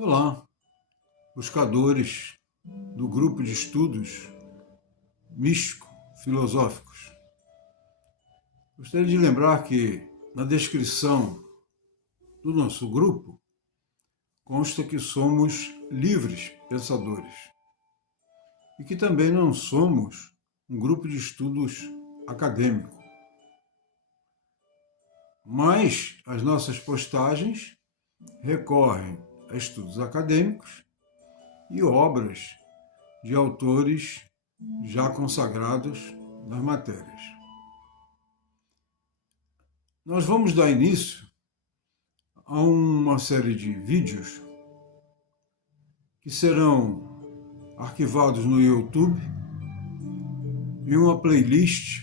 Olá, buscadores do grupo de estudos místico-filosóficos. Gostaria de lembrar que na descrição do nosso grupo consta que somos livres pensadores e que também não somos um grupo de estudos acadêmico. Mas as nossas postagens recorrem a estudos acadêmicos e obras de autores já consagrados nas matérias. Nós vamos dar início a uma série de vídeos que serão arquivados no YouTube em uma playlist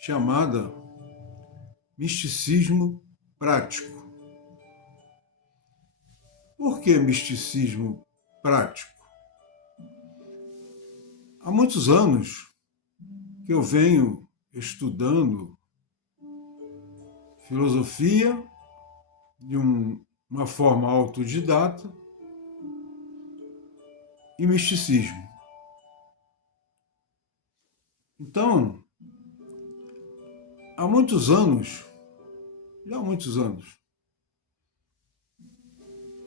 chamada Misticismo Prático. Por que misticismo prático? Há muitos anos que eu venho estudando filosofia de uma forma autodidata e misticismo. Então, há muitos anos,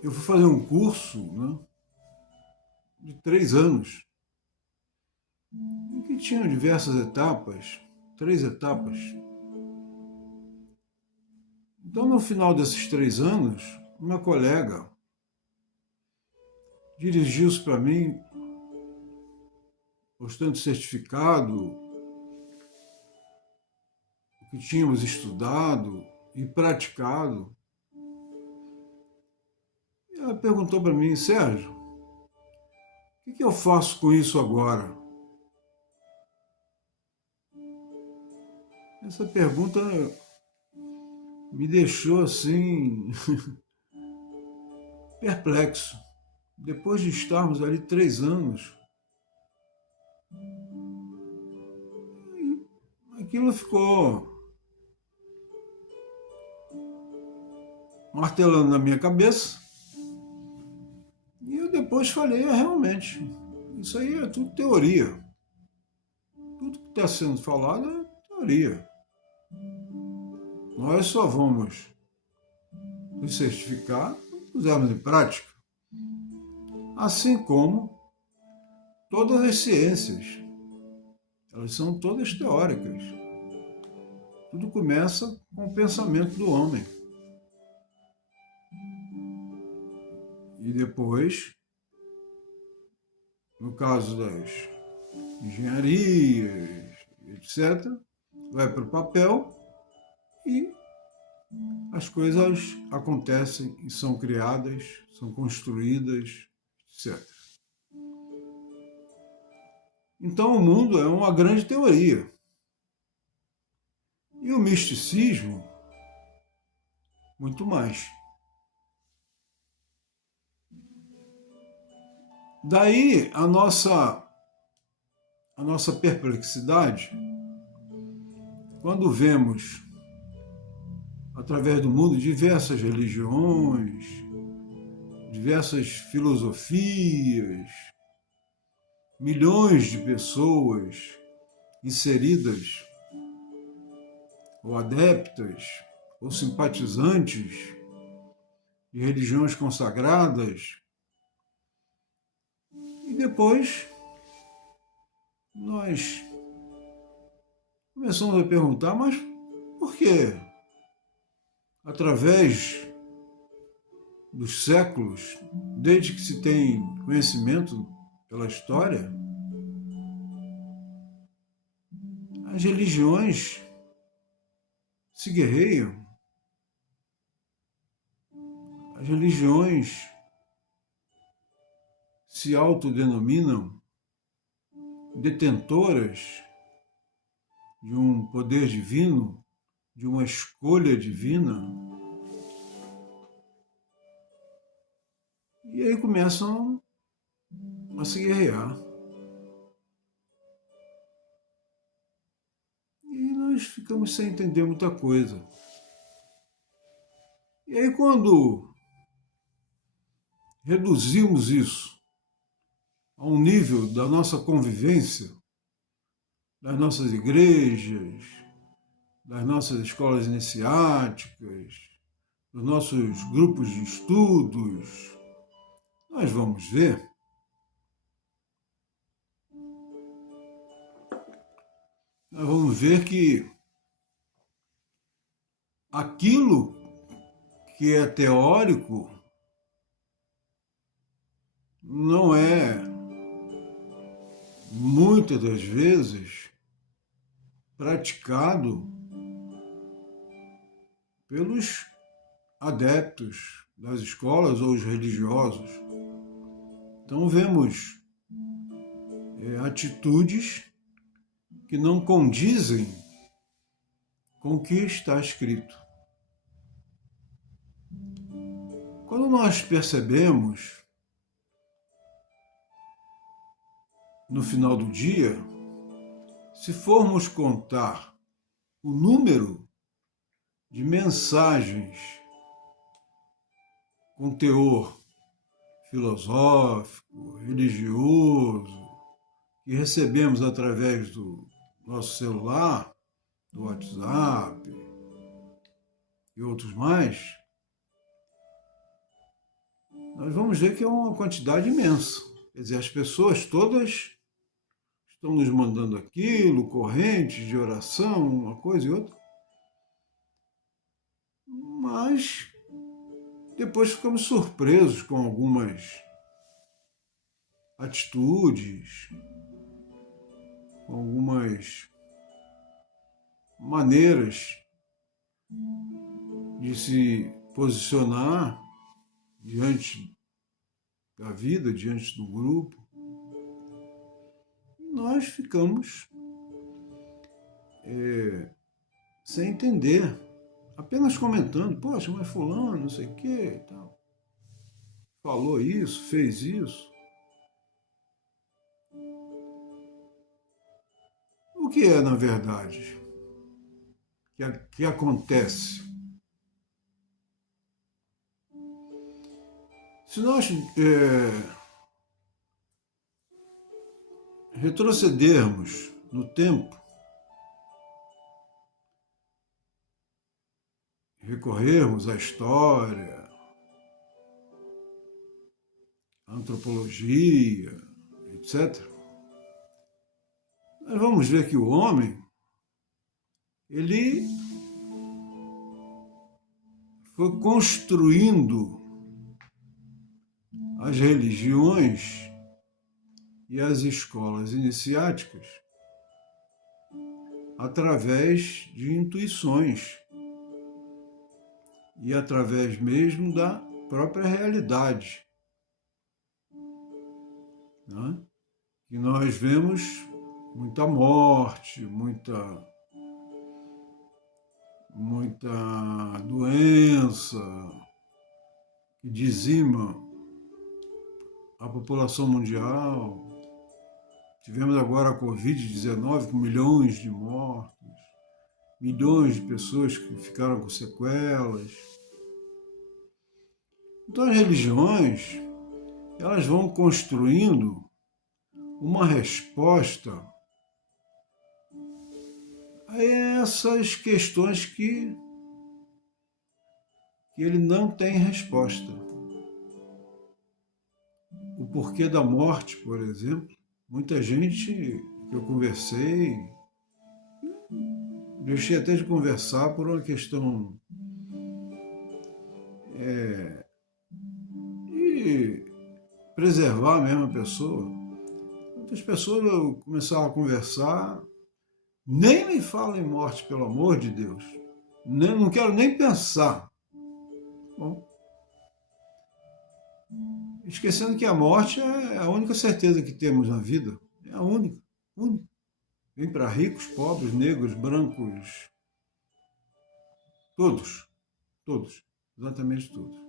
eu fui fazer um curso, de 3 anos, em que tinha diversas etapas, 3 etapas. Então, no final desses 3 anos, uma colega dirigiu-se para mim, mostrando certificado, o que tínhamos estudado e praticado. E ela perguntou para mim: Sérgio, o que eu faço com isso agora? Essa pergunta me deixou assim perplexo. Depois de estarmos ali 3 anos, aquilo ficou martelando na minha cabeça. E eu depois falei: realmente, isso aí é tudo teoria. Tudo que está sendo falado é teoria. Nós só vamos nos certificar quando pusermos em prática. Assim como todas as ciências, elas são todas teóricas. Tudo começa com o pensamento do homem. E depois, no caso das engenharias, etc., vai para o papel e as coisas acontecem e são criadas, são construídas, etc. Então o mundo é uma grande teoria. E o misticismo, muito mais. Daí a nossa perplexidade, quando vemos através do mundo diversas religiões, diversas filosofias, milhões de pessoas inseridas, ou adeptas, ou simpatizantes de religiões consagradas. E depois nós começamos a perguntar: mas por que, através dos séculos, desde que se tem conhecimento pela história, as religiões se guerreiam, as religiões se autodenominam detentoras de um poder divino, de uma escolha divina, e aí começam a se guerrear. E nós ficamos sem entender muita coisa. E aí, quando reduzimos isso a um nível da nossa convivência, das nossas igrejas, das nossas escolas iniciáticas, dos nossos grupos de estudos, nós vamos ver que aquilo que é teórico não é, muitas das vezes, praticado pelos adeptos das escolas ou os religiosos. Então vemos atitudes que não condizem com o que está escrito. Quando nós percebemos, no final do dia, se formos contar o número de mensagens com teor filosófico, religioso, que recebemos através do nosso celular, do WhatsApp e outros mais, nós vamos ver que é uma quantidade imensa. Quer dizer, as pessoas todas estão nos mandando aquilo, correntes de oração, uma coisa e outra, mas depois ficamos surpresos com algumas atitudes, com algumas maneiras de se posicionar diante da vida, diante do grupo. E nós ficamos sem entender, apenas comentando, poxa, mas fulano, não sei o que e tal, falou isso, fez isso. O que é, na verdade, que acontece? Se nós retrocedermos no tempo, recorrermos à história, à antropologia, etc., nós vamos ver que o homem, ele foi construindo as religiões e as escolas iniciáticas através de intuições e através mesmo da própria realidade, né? E nós vemos muita morte, muita doença que dizima a população mundial. Tivemos agora a Covid-19 com milhões de mortos, milhões de pessoas que ficaram com sequelas. Então as religiões, elas vão construindo uma resposta a essas questões que ele não tem resposta. O porquê da morte, por exemplo, muita gente que eu conversei, deixei até de conversar por uma questão de preservar mesmo a pessoa. Muitas pessoas eu começava a conversar, nem me fala em morte, pelo amor de Deus. Não quero nem pensar. Bom, esquecendo que a morte é a única certeza que temos na vida. É a única. Vem para ricos, pobres, negros, brancos, todos, exatamente todos.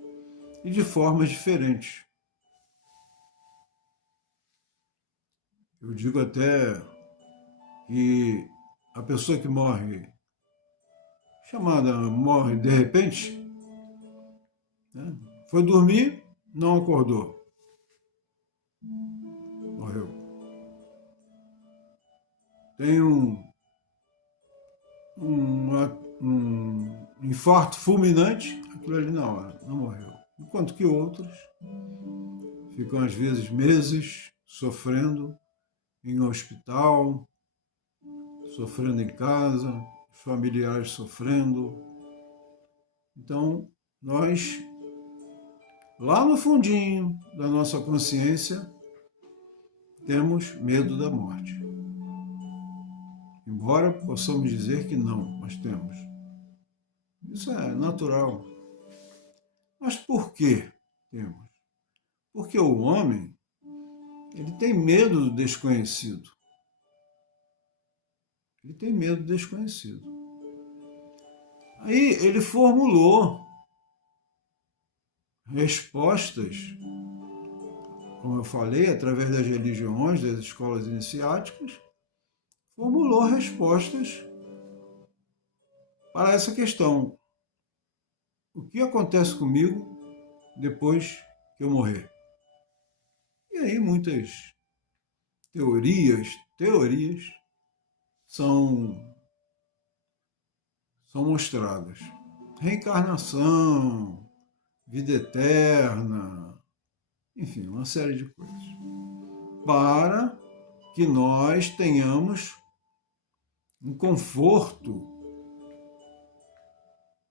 E de formas diferentes. Eu digo até que a pessoa que morre de repente, né, foi dormir, não acordou. tem um infarto fulminante, aquilo ali na hora, não morreu. Enquanto que outros ficam às vezes meses sofrendo em hospital, sofrendo em casa, familiares sofrendo. Então, nós, lá no fundinho da nossa consciência, temos medo da morte. Embora possamos dizer que não, mas temos. Isso é natural. Mas por que temos? Porque o homem, ele tem medo do desconhecido. Ele tem medo do desconhecido. Aí ele formulou respostas, como eu falei, através das religiões, das escolas iniciáticas, formulou respostas para essa questão. O que acontece comigo depois que eu morrer? E aí muitas teorias são mostradas. Reencarnação, vida eterna, enfim, uma série de coisas. Para que nós tenhamos um conforto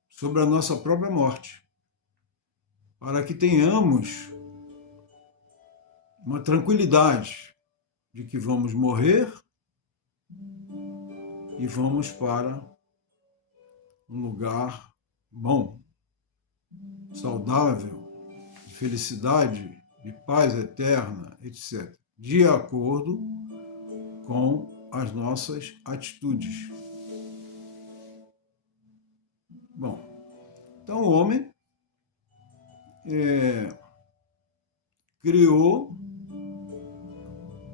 sobre a nossa própria morte. Para que tenhamos uma tranquilidade de que vamos morrer e vamos para um lugar bom, saudável, de felicidade, de paz eterna, etc. De acordo com as nossas atitudes. Bom, então o homem criou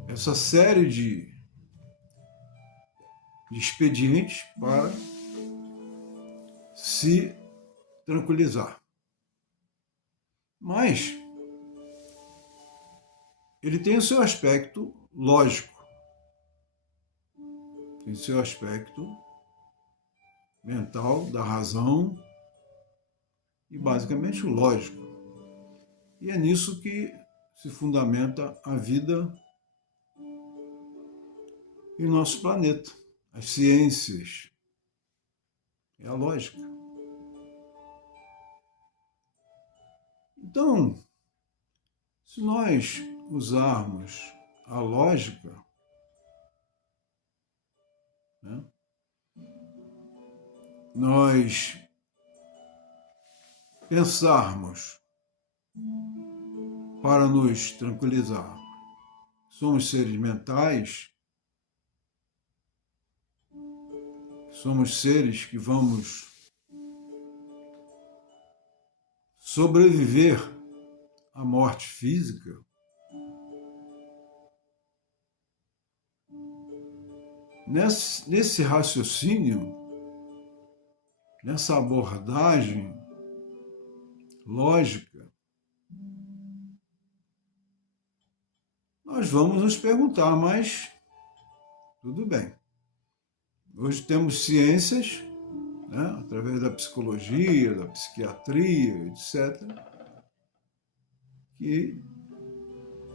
essa série de expedientes para se tranquilizar. Mas ele tem o seu aspecto lógico, tem o seu aspecto mental, da razão e basicamente lógico. E é nisso que se fundamenta a vida e o nosso planeta, as ciências, é a lógica. Então, se nós usarmos a lógica, né, nós pensarmos para nos tranquilizar, somos seres mentais, somos seres que vamos sobreviver à morte física, nesse raciocínio, nessa abordagem lógica, nós vamos nos perguntar, mas tudo bem. Hoje temos ciências, né, através da psicologia, da psiquiatria, etc., que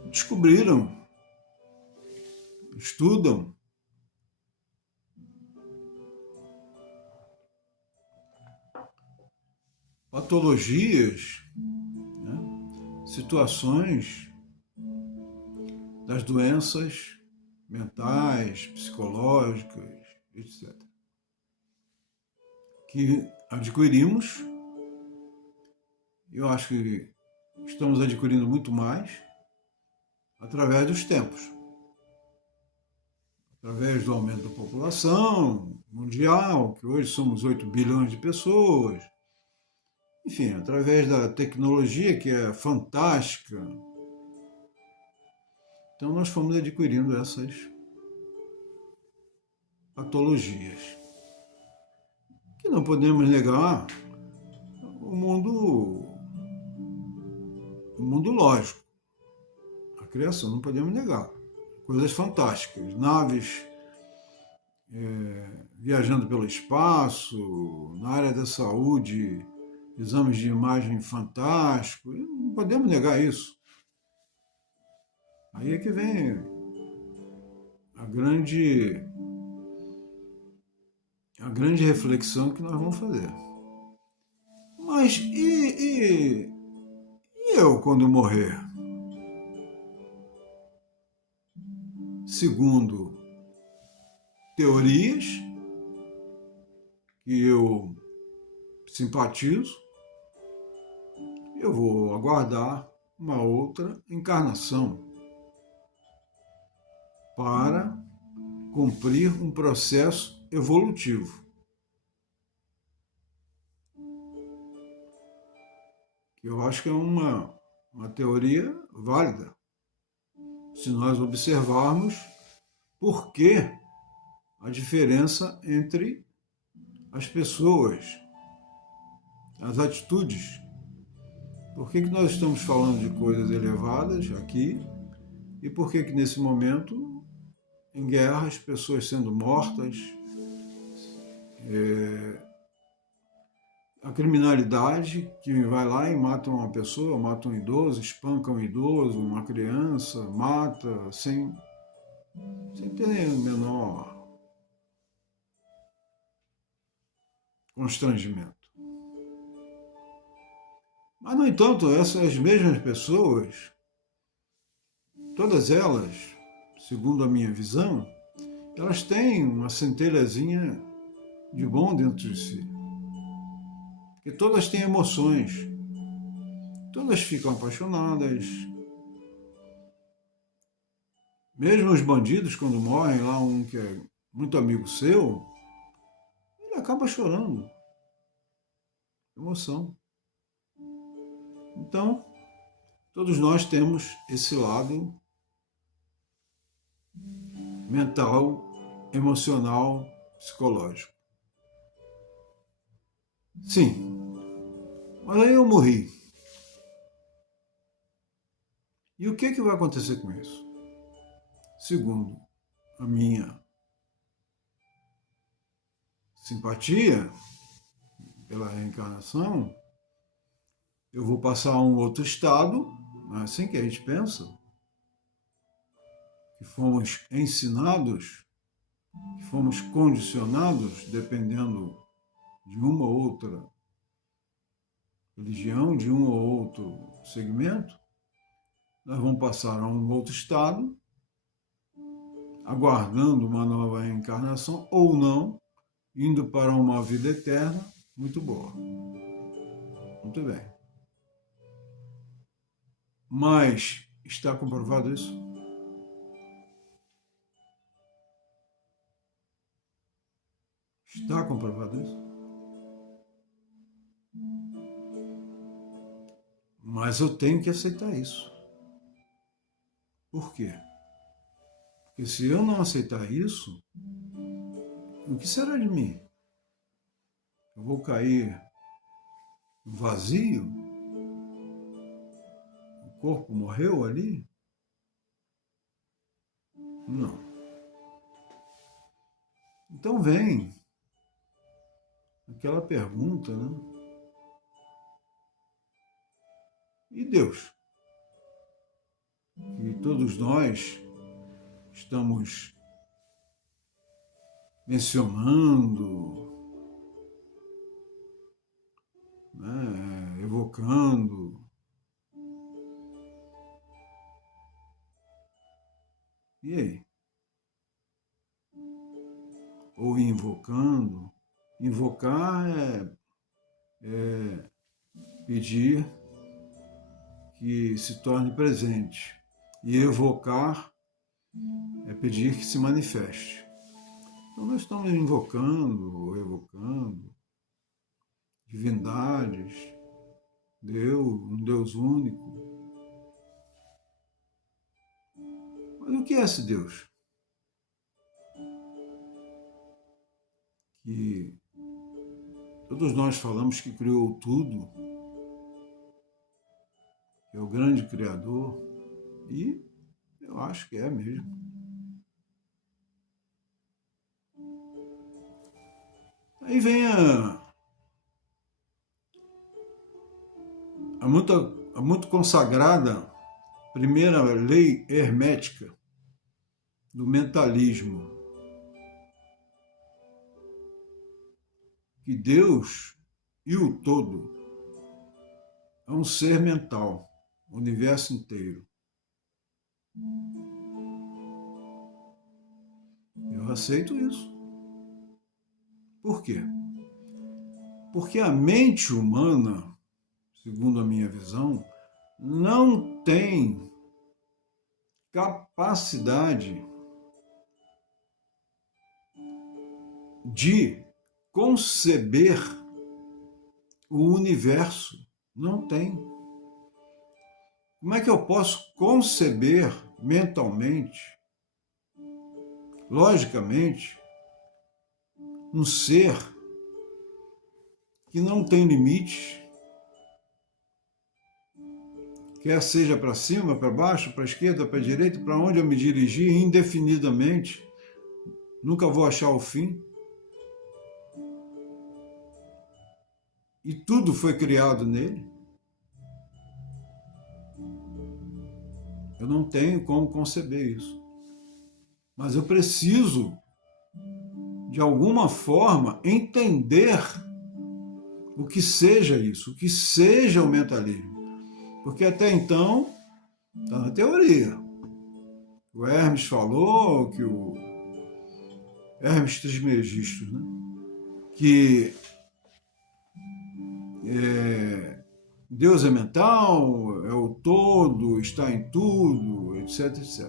descobriram, estudam patologias, né, situações das doenças mentais, psicológicas, etc., que adquirimos. Eu acho que estamos adquirindo muito mais através dos tempos, através do aumento da população mundial, que hoje somos 8 bilhões de pessoas, enfim, através da tecnologia, que é fantástica. Então nós fomos adquirindo essas patologias, que não podemos negar o mundo lógico, a criação, não podemos negar. Coisas fantásticas, naves viajando pelo espaço, na área da saúde, exames de imagem fantásticos, não podemos negar isso. Aí é que vem a grande reflexão que nós vamos fazer. Mas e eu quando morrer? Segundo teorias que eu simpatizo, eu vou aguardar uma outra encarnação para cumprir um processo evolutivo. Que eu acho que é uma teoria válida, se nós observarmos por que a diferença entre as pessoas, as atitudes. Por que nós estamos falando de coisas elevadas aqui e por que nesse momento, em guerra, as pessoas sendo mortas, a criminalidade que vai lá e mata uma pessoa, mata um idoso, espanca um idoso, uma criança, mata sem ter o menor constrangimento. Mas, no entanto, essas mesmas pessoas, todas elas, segundo a minha visão, elas têm uma centelhazinha de bom dentro de si. Porque todas têm emoções, todas ficam apaixonadas. Mesmo os bandidos, quando morrem, lá um que é muito amigo seu, ele acaba chorando. Emoção. Então, todos nós temos esse lado mental, emocional, psicológico. Sim, mas aí eu morri. E o que vai acontecer com isso? Segundo a minha simpatia pela reencarnação, eu vou passar a um outro estado, não é assim que a gente pensa, que fomos ensinados, que fomos condicionados, dependendo de uma ou outra religião, de um ou outro segmento, nós vamos passar a um outro estado, aguardando uma nova reencarnação ou não, indo para uma vida eterna muito boa. Muito bem. Mas está comprovado isso? Está comprovado isso? Mas eu tenho que aceitar isso. Por quê? Porque se eu não aceitar isso, o que será de mim? Eu vou cair no vazio? O corpo morreu ali? Não. Então vem aquela pergunta, né? E Deus? Que todos nós estamos mencionando, né, evocando. E aí? Ou invocando. Invocar é pedir que se torne presente. E evocar é pedir que se manifeste. Então nós estamos invocando ou evocando divindades, Deus, um Deus único. Mas o que é esse Deus? Que todos nós falamos que criou tudo, que é o grande Criador, e eu acho que é mesmo. Aí vem a muito consagrada primeira lei hermética do mentalismo, que Deus e o todo é um ser mental, o universo inteiro. Eu aceito isso. Por quê? Porque a mente humana, segundo a minha visão, não tem capacidade de conceber o universo. Não tem. Como é que eu posso conceber mentalmente, logicamente, um ser que não tem limite, quer seja para cima, para baixo, para a esquerda, para a direita, para onde eu me dirigir indefinidamente, nunca vou achar o fim. E tudo foi criado nele. Eu não tenho como conceber isso. Mas eu preciso, de alguma forma, entender o que seja isso, o que seja o mentalismo. Porque até então, está na teoria. O Hermes falou que o Hermes Trismegisto, né? Que Deus é mental, é o todo, está em tudo, etc, etc.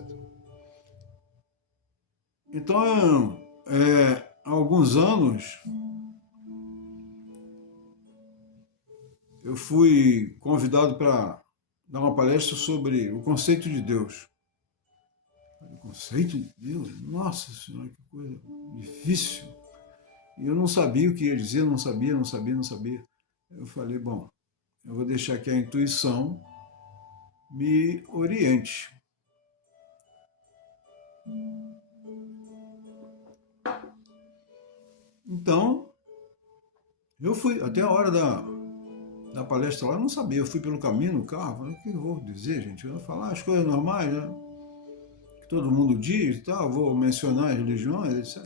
Então, há alguns anos, eu fui convidado para dar uma palestra sobre o conceito de Deus. O conceito de Deus? Nossa Senhora, que coisa difícil. E eu não sabia o que ia dizer, não sabia. Eu falei, bom, eu vou deixar que a intuição me oriente. Então, eu fui, até a hora da palestra lá, eu não sabia, eu fui pelo caminho no carro, falei, o que eu vou dizer, gente? Eu vou falar as coisas normais, né? Que todo mundo diz e tal, vou mencionar as religiões, etc.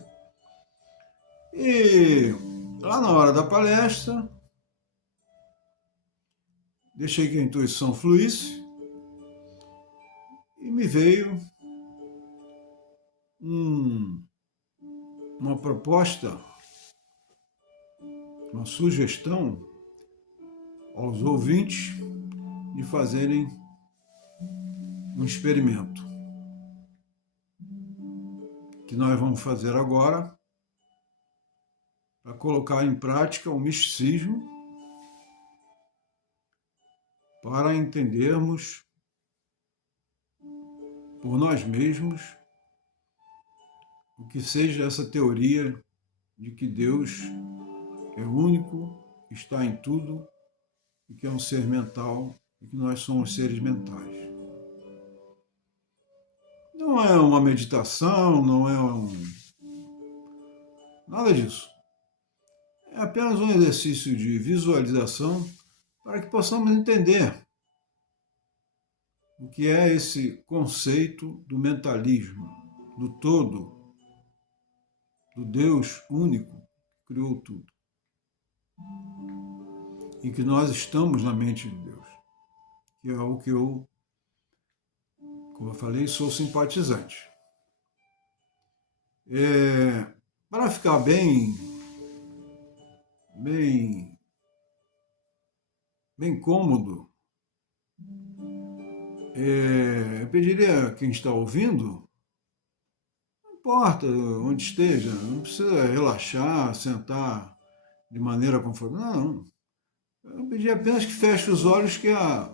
E lá na hora da palestra, deixei que a intuição fluísse e me veio uma proposta, uma sugestão aos ouvintes de fazerem um experimento que nós vamos fazer agora para colocar em prática o misticismo para entendermos por nós mesmos o que seja essa teoria de que Deus é único, está em tudo e que é um ser mental e que nós somos seres mentais. Não é uma meditação, não é nada disso. É apenas um exercício de visualização para que possamos entender o que é esse conceito do mentalismo, do todo, do Deus único que criou tudo. E que nós estamos na mente de Deus, que é algo que eu, como eu falei, sou simpatizante. Para ficar bem cômodo, eu pediria a quem está ouvindo, não importa onde esteja, não precisa relaxar, sentar de maneira confortável, não. Eu pedi apenas que feche os olhos, que a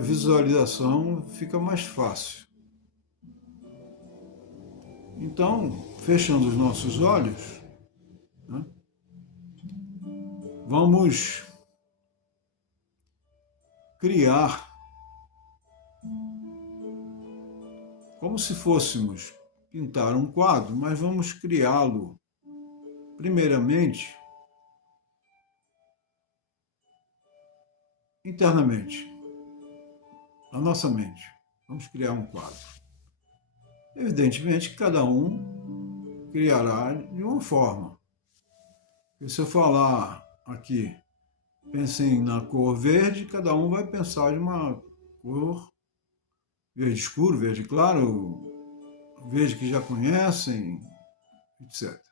visualização fica mais fácil. Então, fechando os nossos olhos, né, vamos criar como se fôssemos pintar um quadro, mas vamos criá-lo primeiramente, internamente, na nossa mente. Vamos criar um quadro. Evidentemente que cada um criará de uma forma. E se eu falar aqui, pensem na cor verde, cada um vai pensar de uma cor verde escuro, verde claro, verde que já conhecem, etc.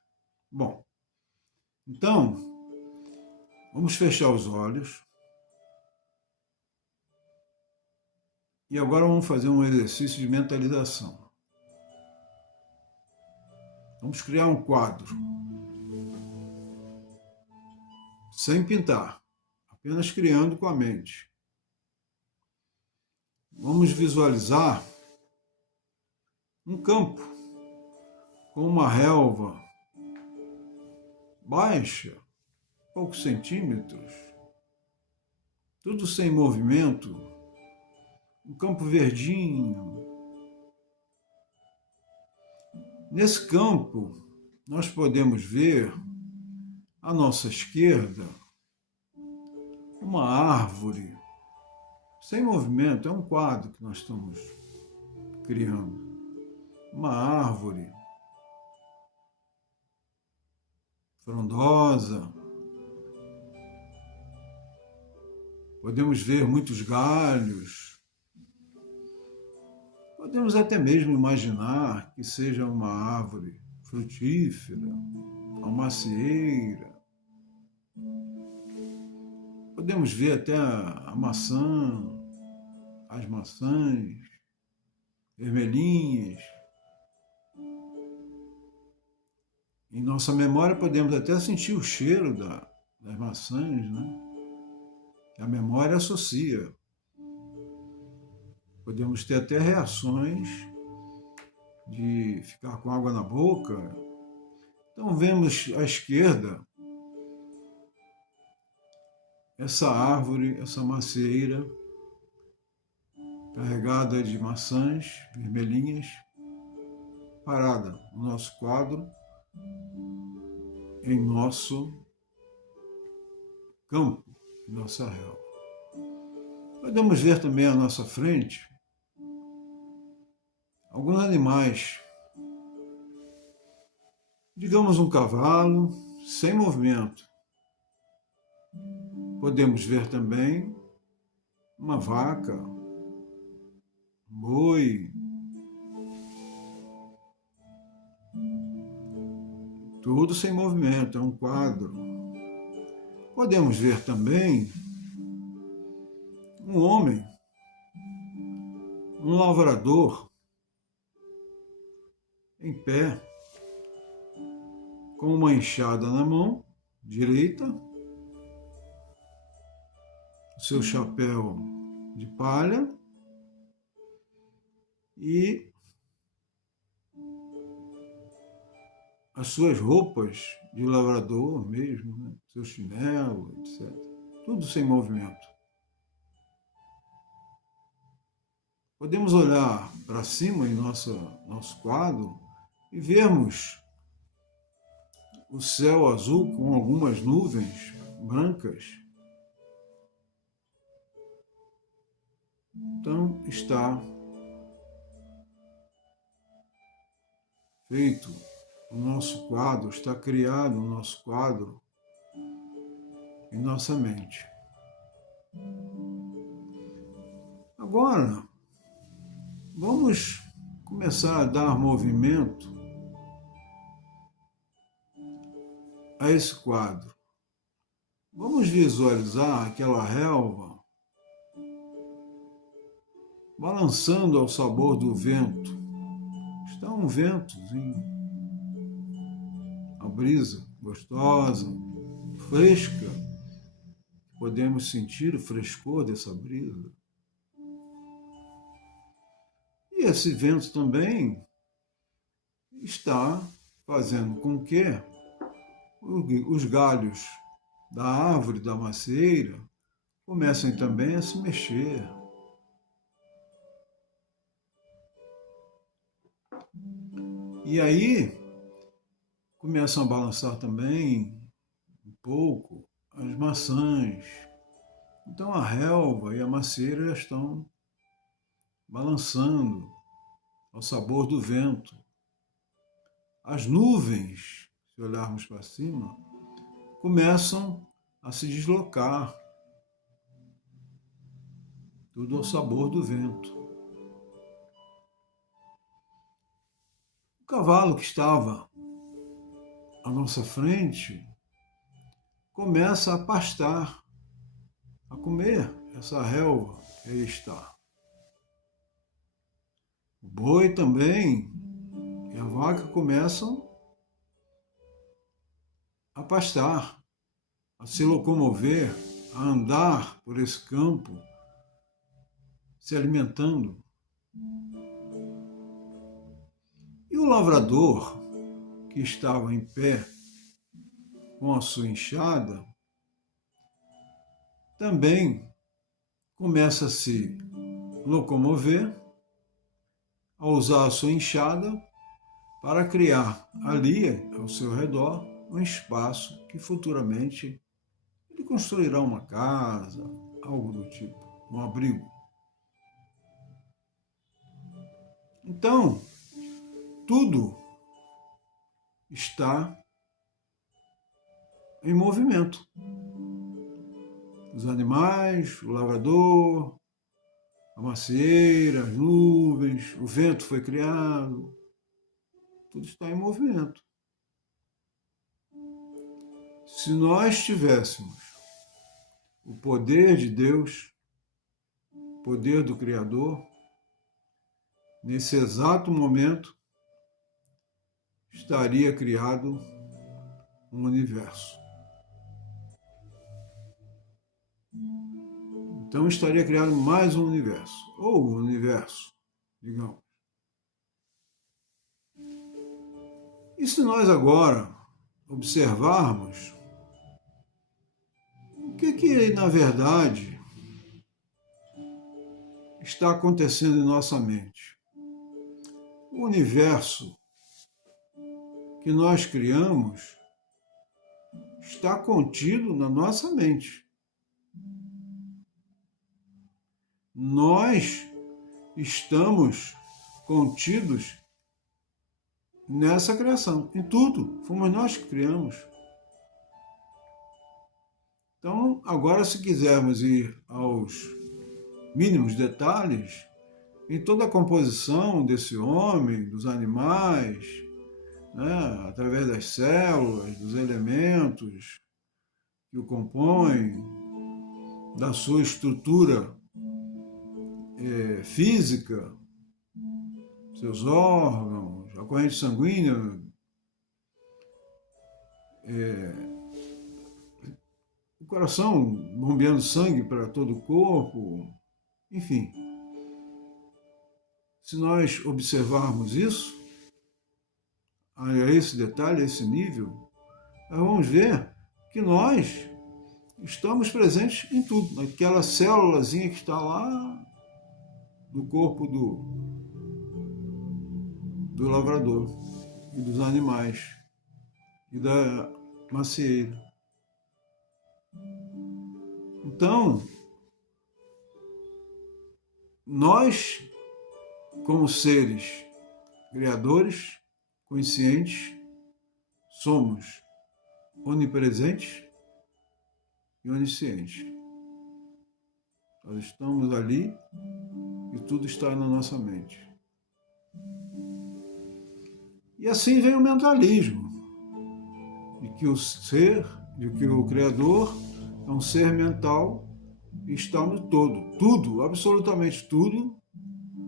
Bom, então, vamos fechar os olhos. E agora vamos fazer um exercício de mentalização. Vamos criar um quadro, sem pintar, apenas criando com a mente. Vamos visualizar um campo com uma relva baixa, poucos centímetros, tudo sem movimento, um campo verdinho. Nesse campo, nós podemos ver à nossa esquerda uma árvore sem movimento, é um quadro que nós estamos criando. Uma árvore frondosa. Podemos ver muitos galhos. Podemos até mesmo imaginar que seja uma árvore frutífera, uma macieira. Podemos ver até a maçã, as maçãs vermelhinhas. Em nossa memória podemos até sentir o cheiro das maçãs, né? A memória associa. Podemos ter até reações de ficar com água na boca. Então vemos à esquerda essa árvore, essa macieira, carregada de maçãs vermelhinhas, parada no nosso quadro, em nosso campo, em nossa relva. Podemos ver também à nossa frente alguns animais, digamos um cavalo sem movimento. Podemos ver também uma vaca, um boi, tudo sem movimento, é um quadro. Podemos ver também um homem, um lavrador, em pé, com uma enxada na mão direita, seu chapéu de palha e as suas roupas de lavrador mesmo, né? Seu chinelo, etc. Tudo sem movimento. Podemos olhar para cima em nosso quadro e vermos o céu azul com algumas nuvens brancas. Então está feito o nosso quadro, está criado o nosso quadro em nossa mente. Agora, vamos começar a dar movimento a esse quadro. Vamos visualizar aquela relva balançando ao sabor do vento. Está um ventozinho, uma brisa gostosa, fresca. Podemos sentir o frescor dessa brisa. E esse vento também está fazendo com que os galhos da árvore, da macieira, comecem também a se mexer. E aí, começam a balançar também um pouco as maçãs. Então a relva e a macieira já estão balançando ao sabor do vento. As nuvens, se olharmos para cima, começam a se deslocar, tudo ao sabor do vento. O cavalo que estava à nossa frente começa a pastar, a comer essa relva que aí está. O boi também e a vaca começam a pastar, a se locomover, a andar por esse campo, se alimentando. E o lavrador, que estava em pé com a sua enxada, também começa a se locomover, a usar a sua enxada para criar ali, ao seu redor, um espaço que futuramente ele construirá uma casa, algo do tipo, um abrigo. Então, tudo está em movimento. Os animais, o lavrador, a macieira, as nuvens, o vento foi criado, tudo está em movimento. Se nós tivéssemos o poder de Deus, o poder do Criador, nesse exato momento estaria criado um universo. Então estaria criado mais um universo, ou um universo, digamos. E se nós agora observarmos o que na verdade está acontecendo em nossa mente? O universo que nós criamos está contido na nossa mente. Nós estamos contidos nessa criação, em tudo. Fomos nós que criamos. Então, agora, se quisermos ir aos mínimos detalhes, em toda a composição desse homem, dos animais, né, através das células, dos elementos que o compõem, da sua estrutura física, seus órgãos, a corrente sanguínea, o coração bombeando sangue para todo o corpo, enfim. Se nós observarmos isso, a esse detalhe, a esse nível, nós vamos ver que nós estamos presentes em tudo, naquela célulazinha que está lá no corpo do lavrador e dos animais e da macieira. Então, nós, como seres criadores, conscientes, somos onipresentes e oniscientes. Nós estamos ali e tudo está na nossa mente. E assim vem o mentalismo, de que o ser, de que o Criador é um ser mental e está no todo. Tudo, absolutamente tudo,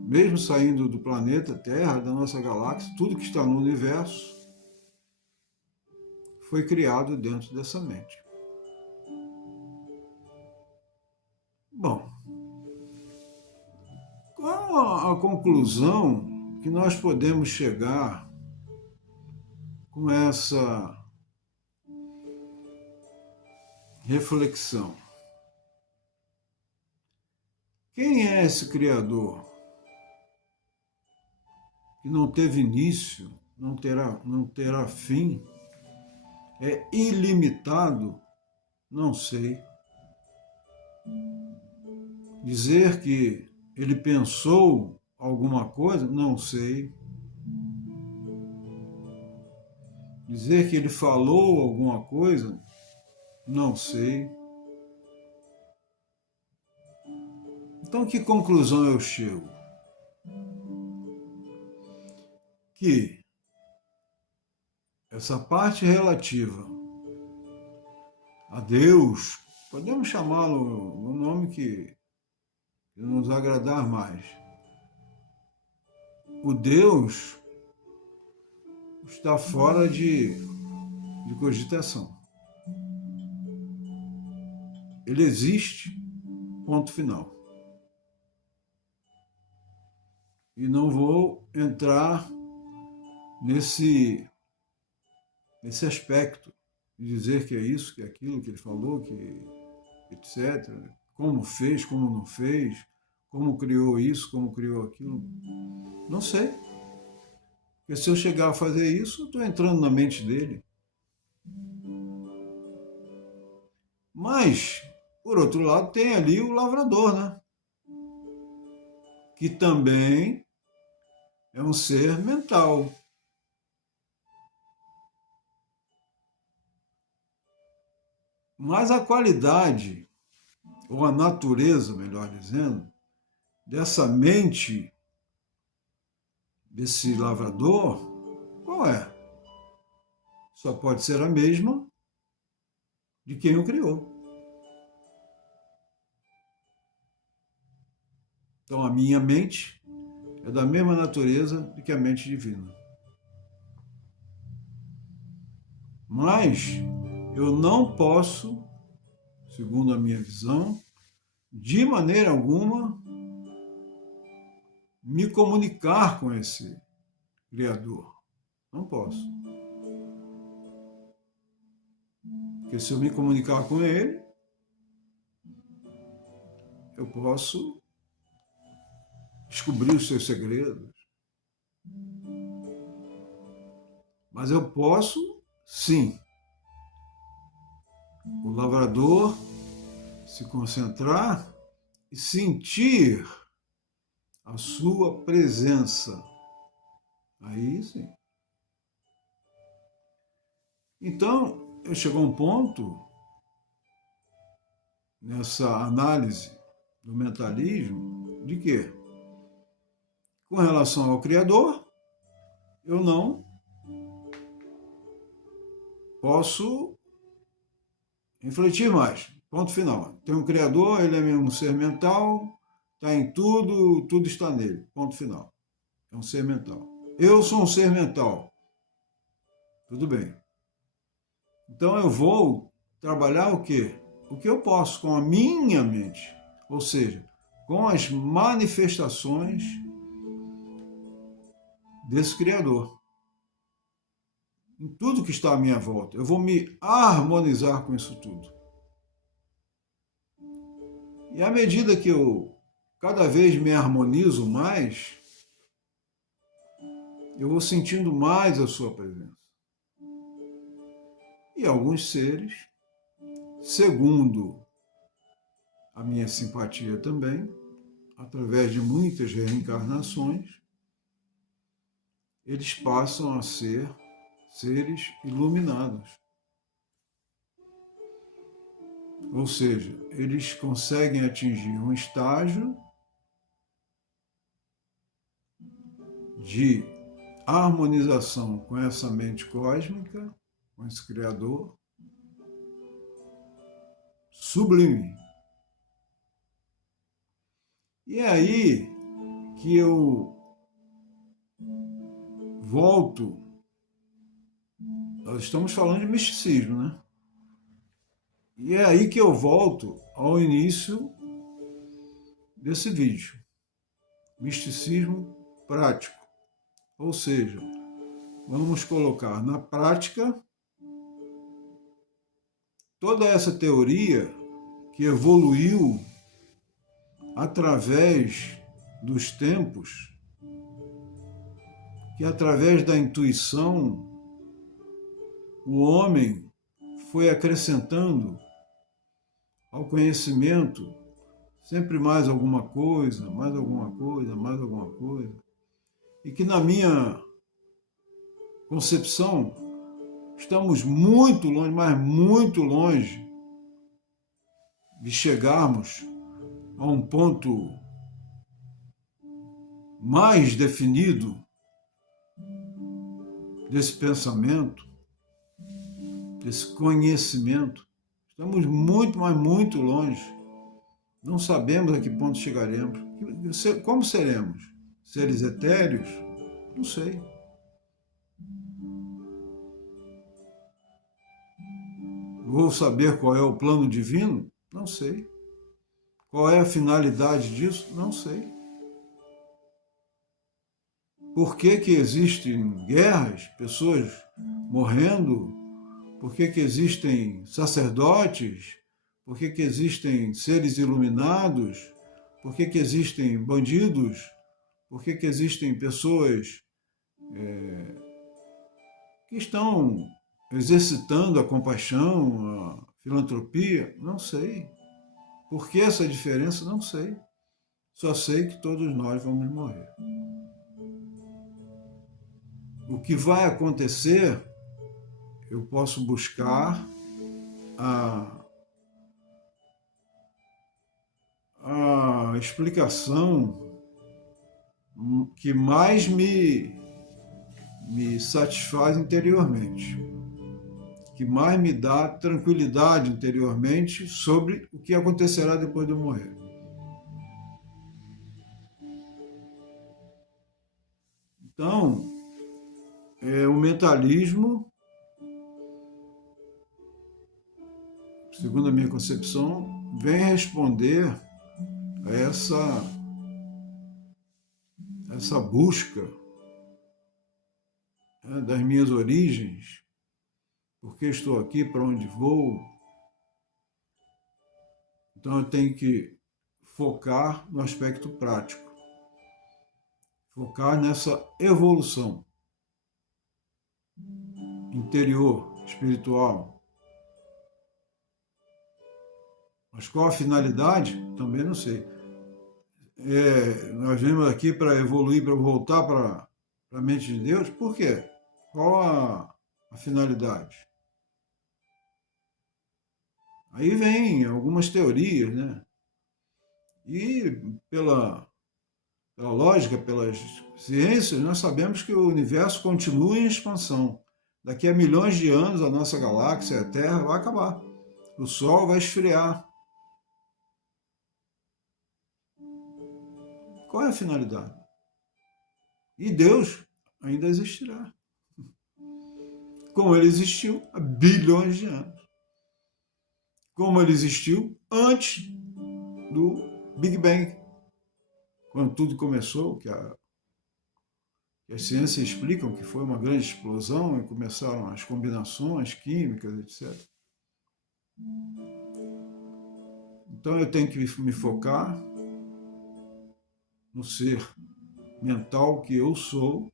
mesmo saindo do planeta Terra, da nossa galáxia, tudo que está no universo foi criado dentro dessa mente. Bom, qual a conclusão que nós podemos chegar com essa reflexão? Quem é esse Criador que não teve início, não terá fim é ilimitado? Não sei. Dizer que ele pensou alguma coisa? Não sei. Dizer que ele falou alguma coisa? Não sei. Então, que conclusão eu chego? Que essa parte relativa a Deus, podemos chamá-lo no nome que nos agradar mais. O Deus está fora de cogitação. Ele existe, ponto final. E não vou entrar nesse aspecto de dizer que é isso, que é aquilo que ele falou, que etc. Como fez, como não fez, como criou isso, como criou aquilo. Não sei. Porque se eu chegar a fazer isso, eu estou entrando na mente dele. Mas, por outro lado, tem ali o lavrador, né? Que também é um ser mental. Mas a qualidade, ou a natureza, melhor dizendo, dessa mente, desse lavrador, qual é? Só pode ser a mesma de quem o criou. Então a minha mente é da mesma natureza do que a mente divina. Mas eu não posso, segundo a minha visão, de maneira alguma, me comunicar com esse Criador. Não posso. Porque se eu me comunicar com ele, eu posso descobrir os seus segredos. Mas eu posso, sim, o lavrador se concentrar e sentir a sua presença. Aí sim. Então, eu chego a um ponto, nessa análise do mentalismo, de que, com relação ao Criador, eu não posso refletir mais. Ponto final. Tem um Criador, ele é um ser mental, está em tudo, tudo está nele. Ponto final. É um ser mental. Eu sou um ser mental. Tudo bem. Então eu vou trabalhar o quê? O que eu posso com a minha mente. Ou seja, com as manifestações desse Criador. Em tudo que está à minha volta. Eu vou me harmonizar com isso tudo. E à medida que eu cada vez me harmonizo mais, eu vou sentindo mais a sua presença. E alguns seres, segundo a minha simpatia também, através de muitas reencarnações, eles passam a ser seres iluminados. Ou seja, eles conseguem atingir um estágio de harmonização com essa mente cósmica, com esse Criador, sublime. E é aí que eu volto. Nós estamos falando de misticismo, né? E é aí que eu volto ao início desse vídeo. Misticismo prático. Ou seja, vamos colocar na prática toda essa teoria que evoluiu através dos tempos, que através da intuição o homem foi acrescentando ao conhecimento sempre mais alguma coisa, mais alguma coisa, mais alguma coisa, e que na minha concepção estamos muito longe, mas muito longe de chegarmos a um ponto mais definido desse pensamento, desse conhecimento. Estamos muito, mas muito longe. Não sabemos a que ponto chegaremos. Como seremos? Seres etéreos? Não sei. Vou saber qual é o plano divino? Não sei. Qual é a finalidade disso? Não sei. Por que que existem guerras, pessoas morrendo? Por que que existem sacerdotes? Por que que existem seres iluminados? Por que que existem bandidos? Por que que existem pessoas que estão exercitando a compaixão, a filantropia? Não sei. Por que essa diferença? Não sei. Só sei que todos nós vamos morrer. O que vai acontecer, eu posso buscar a explicação que mais me satisfaz interiormente, que mais me dá tranquilidade interiormente sobre o que acontecerá depois de eu morrer. Então, o mentalismo, segundo a minha concepção, vem responder a essa busca, né, das minhas origens, por que estou aqui, para onde vou. Então eu tenho que focar no aspecto prático, focar nessa evolução interior, espiritual. Mas qual a finalidade? Também não sei. Nós vimos aqui para evoluir, para voltar para a mente de Deus. Por quê? Qual a finalidade? Aí vem algumas teorias, né? E pela lógica, pelas ciências, nós sabemos que o universo continua em expansão. Daqui a milhões de anos, a nossa galáxia, a Terra, vai acabar. O Sol vai esfriar. Qual é a finalidade? E Deus ainda existirá, como ele existiu há bilhões de anos. Como ele existiu antes do Big Bang, quando tudo começou, que as ciências explicam que foi uma grande explosão e começaram as combinações químicas, etc. Então eu tenho que me focar no ser mental que eu sou,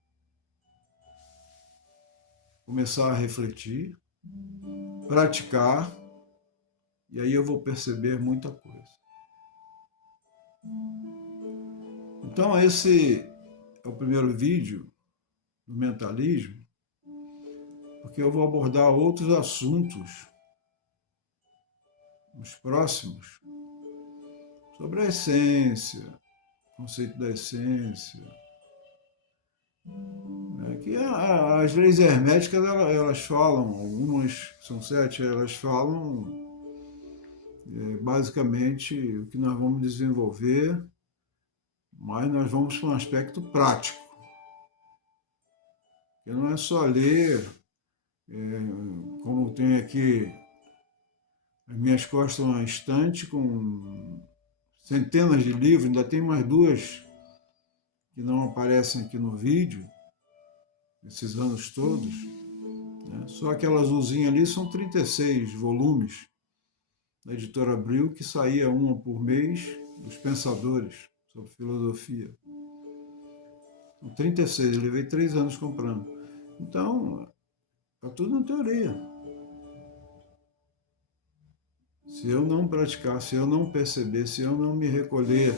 começar a refletir, praticar, e aí eu vou perceber muita coisa. Então esse é o primeiro vídeo do mentalismo, porque eu vou abordar outros assuntos nos próximos, sobre a essência, o conceito da essência, que as leis herméticas elas falam, algumas, são 7, elas falam basicamente o que nós vamos desenvolver, mas nós vamos para um aspecto prático. Que não é só ler, como tem aqui as minhas costas uma estante com centenas de livros, ainda tem mais 2 que não aparecem aqui no vídeo, esses anos todos, né? Só aquela azulzinha ali são 36 volumes da editora Abril, que saía uma por mês, dos pensadores sobre filosofia. São 36, eu levei 3 anos comprando. Então, está tudo na teoria. Se eu não praticar, se eu não perceber, se eu não me recolher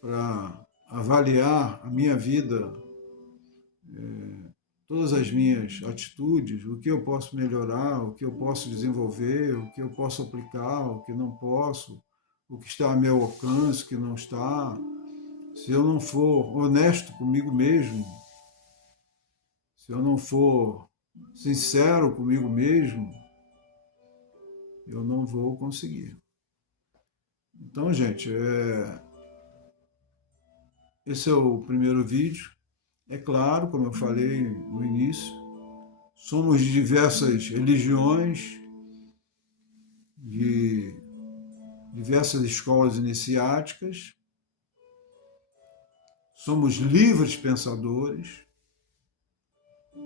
para avaliar a minha vida, todas as minhas atitudes, o que eu posso melhorar, o que eu posso desenvolver, o que eu posso aplicar, o que não posso, o que está a meu alcance, o que não está. Se eu não for honesto comigo mesmo, se eu não for sincero comigo mesmo, eu não vou conseguir. Então, gente, esse é o primeiro vídeo. É claro, como eu falei no início, somos de diversas religiões, de diversas escolas iniciáticas, somos livres pensadores,